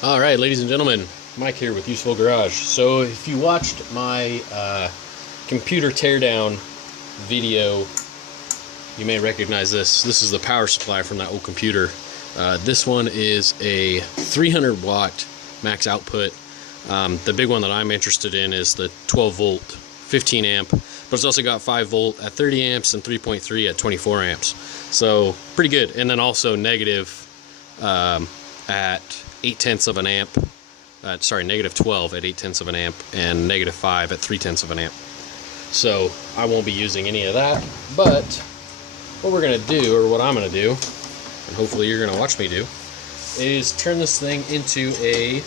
Alright, ladies and gentlemen, Mike here with Useful Garage. So if you watched my computer teardown video, you may recognize this. This is the power supply from that old computer. This one is a 300 watt max output. The big one that I'm interested in is the 12 volt 15 amp, but it's also got 5 volt at 30 amps and 3.3 at 24 amps. So pretty good. And then also negative at 0.8 of an amp, negative 12 at 0.8 of an amp, and negative 5 at 0.3 of an amp. So I won't be using any of that, but what we're going to do, or what I'm going to do, and hopefully you're going to watch me do, is turn this thing into a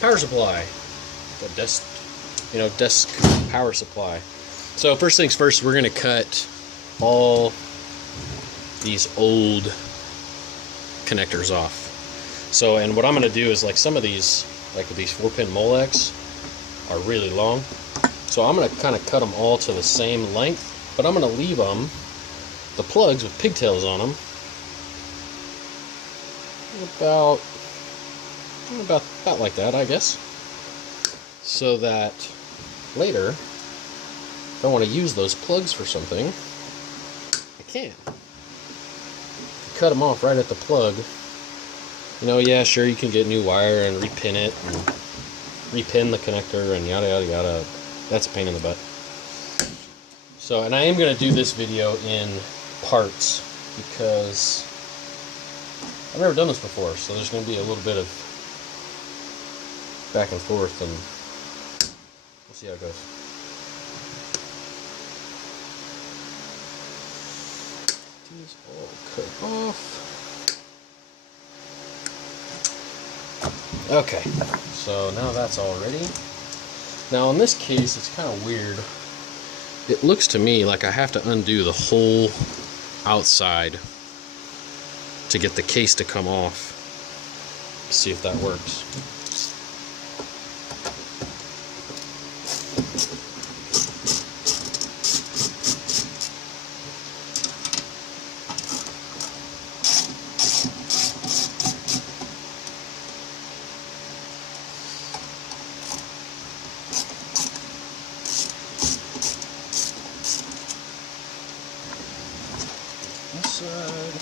power supply, a desk power supply. So first things first, we're going to cut all these old connectors off. So, and what I'm going to do is, like, some of these, like with these 4-pin Molex, are really long. So I'm going to kind of cut them all to the same length, but I'm going to leave them, the plugs with pigtails on them, about like that, I guess. So that later, if I want to use those plugs for something, I can. Cut them off right at the plug. You know, yeah, sure, you can get new wire and repin it and repin the connector and yada yada yada. That's a pain in the butt. So, and I am going to do this video in parts because I've never done this before, so there's going to be a little bit of back and forth, and we'll see how it goes. These all cut off. Okay, so now that's all ready. Now in this case, it's kind of weird. It looks to me like I have to undo the whole outside to get the case to come off. Let's see if that works. Side.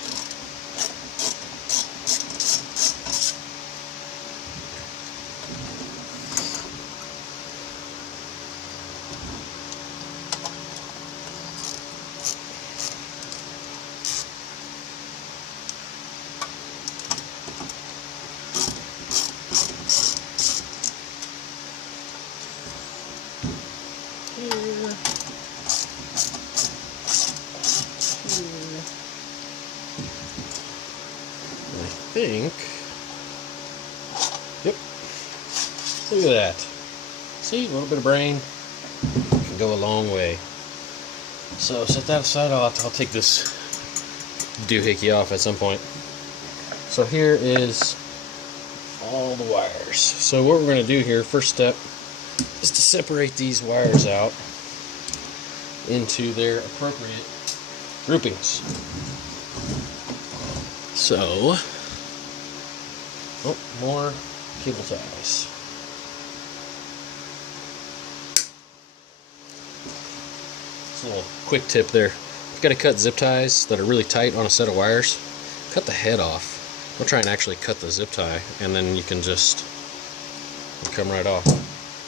Here. Think, yep, look at that. See, a little bit of brain can go a long way. So set that aside. I'll take this doohickey off at some point. So here is all the wires. So what we're going to do here, first step, is to separate these wires out into their appropriate groupings. So, oh, more cable ties. Just a little quick tip there. You've got to cut zip ties that are really tight on a set of wires. Cut the head off. I'll try and actually cut the zip tie, and then you can just come right off.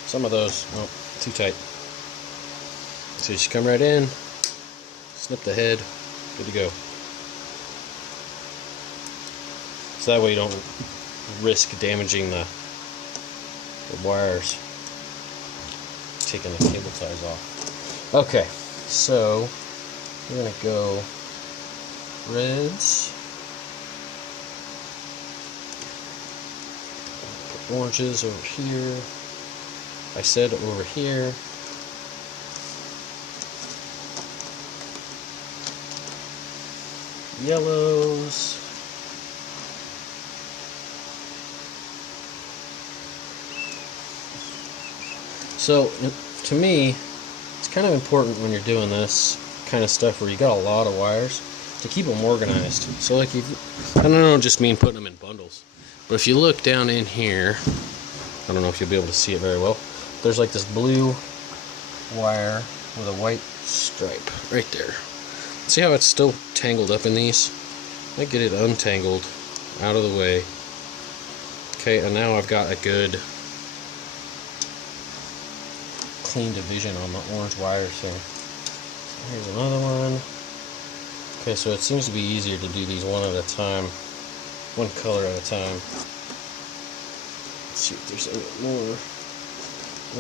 Some of those, oh, too tight. So you just come right in, snip the head, good to go. So that way you don't risk damaging the wires, taking the cable ties off. Okay, so we're going to go reds, put oranges over here, I said over here, yellows, so to me it's kind of important when you're doing this kind of stuff where you got a lot of wires to keep them organized. So like, I don't just mean putting them in bundles, But if you look down in here, I don't know if you'll be able to see it very well. There's like this blue wire with a white stripe right there. See how it's still tangled up in these? I get it untangled out of the way. Okay, and now I've got a good clean division on the orange wires here. Here's another one. Okay, so it seems to be easier to do these one at a time, one color at a time. Let's see if there's any more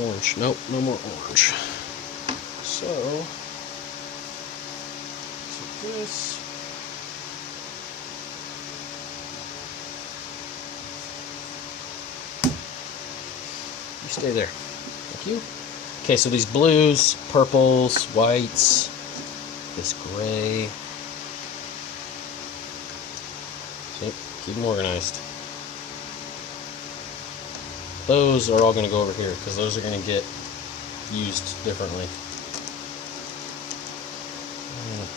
orange. Nope, no more orange. So this. You stay there. Thank you. Okay, so these blues, purples, whites, this gray. See, keep them organized. Those are all going to go over here because those are going to get used differently. And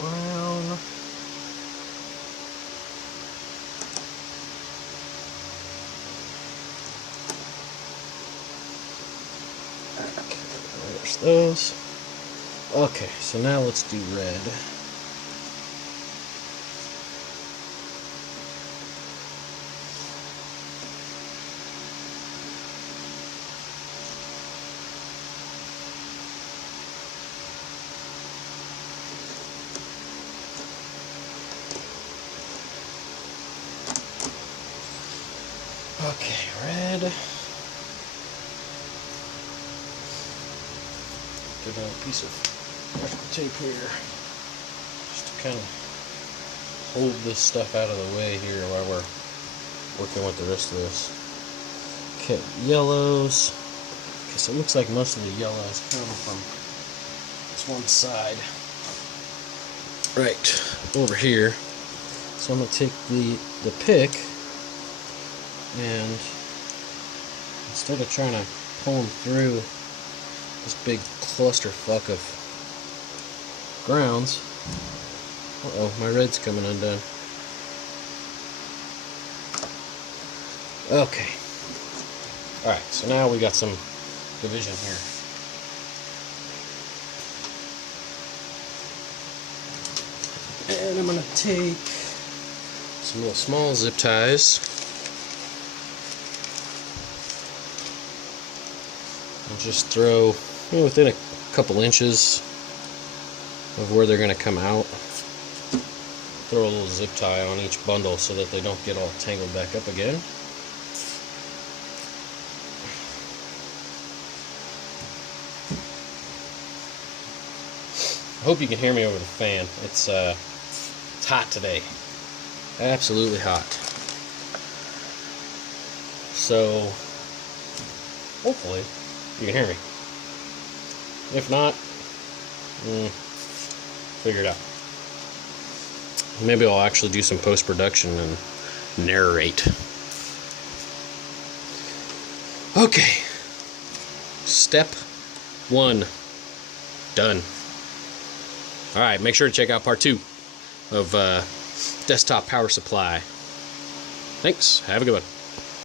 brown. Okay, there's those. Okay, so now let's do red. Okay, red. Get a piece of electrical tape here, just to kind of hold this stuff out of the way here while we're working with the rest of this. Okay, yellows. Okay, so it looks like most of the yellows come from this one side. Right, over here. So I'm going to take the pick, and instead of trying to pull them through this big clusterfuck of grounds, uh-oh, my red's coming undone. Okay. Alright, so now we got some division here. And I'm going to take some little small zip ties and just throw, you know, within a couple inches of where they're going to come out. Throw a little zip tie on each bundle so that they don't get all tangled back up again. I hope you can hear me over the fan. It's hot today. Absolutely hot. So hopefully you can hear me. If not, figure it out. Maybe I'll actually do some post-production and narrate. Okay. Step 1. Done. Alright, make sure to check out part 2 of desktop power supply. Thanks. Have a good one.